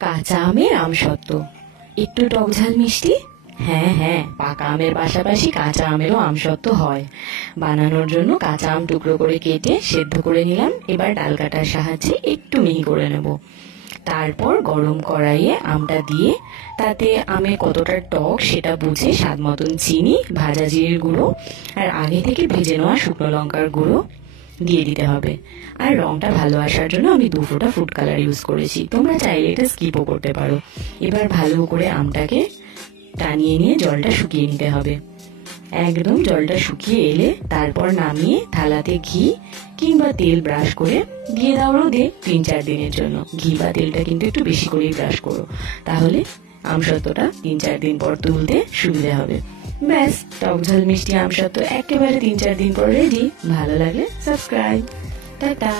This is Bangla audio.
কাঁচা আমের আমসত্ত্ব, একটু টক ঝাল মিষ্টি। হ্যাঁ হ্যাঁ, পাকা আমের পাশাপাশি কাঁচা আমেরও আমসত্ত্ব হয়। বানানোর জন্য কাঁচা আম টুকরো করে কেটে সেদ্ধ করে নিলাম। এবার ডাল কাটার সাহায্যে একটু মিহি করে নেব। তারপর গরম কড়াইয়ে আমটা দিয়ে তাতে আমে কতটা টক সেটা বুঝে স্বাদ মতন চিনি, ভাজা জিরের গুঁড়ো আর আগে থেকে ভেজে নেওয়া শুকনো লঙ্কার গুঁড়ো দিয়ে দিতে হবে। আর রংটা ভালো আসার জন্য আমি 2 ফোঁটা ফুড কালার ইউজ করেছি, তোমরা চাইলে এটা স্কিপও করতে পারো। এবার ভালো করে আমটাকে টানিয়ে নিয়ে জলটা শুকিয়ে নিতে হবে। একদম জলটা শুকিয়ে এলে তারপর নামিয়ে থালাতে ঘি কিংবা তেল ব্রাশ করে দিয়ে দাও রোদে 3-4 দিনের জন্য। ঘি বা তেলটা কিন্তু একটু বেশি করেই ব্রাশ করো, তাহলে আমসত্ত্বটা 3-4 দিন পর তুলতে সুবিধা হবে। ব্যাস, টক ঝাল মিষ্টি আমসত্ত্ব একেবারে 3-4 দিন পর রেডি। ভালো লাগলে সাবস্ক্রাইব। টাটা।